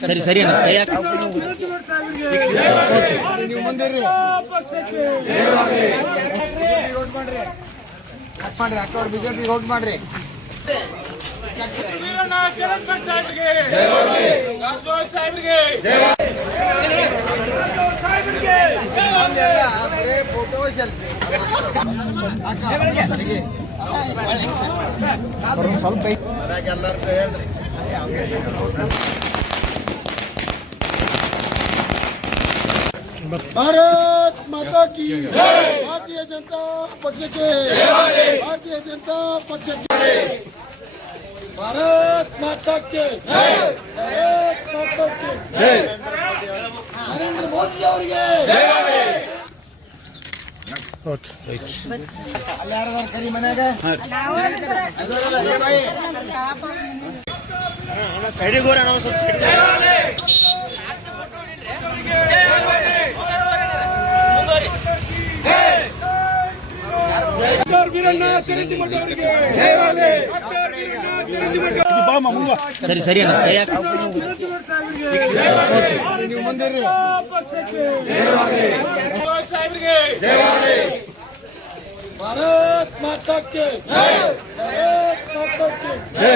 ಸರಿ ಸರಿ ನೀವು ಮುಂದೆ ಮಾಡ್ರಿ ಅಕ್ಕವ್ರು ಬಿಜೆಪಿ ವೋಟ್ ಮಾಡ್ರಿ. ಫೋಟೋ ಸೆಲ್ಫಿ ಸ್ವಲ್ಪ ಎಲ್ಲರಿಗೂ ಹೇಳ್ರಿ. भारत माता की भारतीय जनता पक्ष के भारतीय जनता पक्ष के भारत माता के भारत माता के नरेंद्र मोदी ಅವರಿಗೆ ಯಾರದಾರ ಕರಿ ಮನ್ಯಾಗ ಸೈಡಿಗೆ ಹೋರ ನಾವು ಸ್ವಲ್ಪ ಸರಿ ಸರಿ ನೀವು ಮುಂದೆ भारत माता के भारत माता के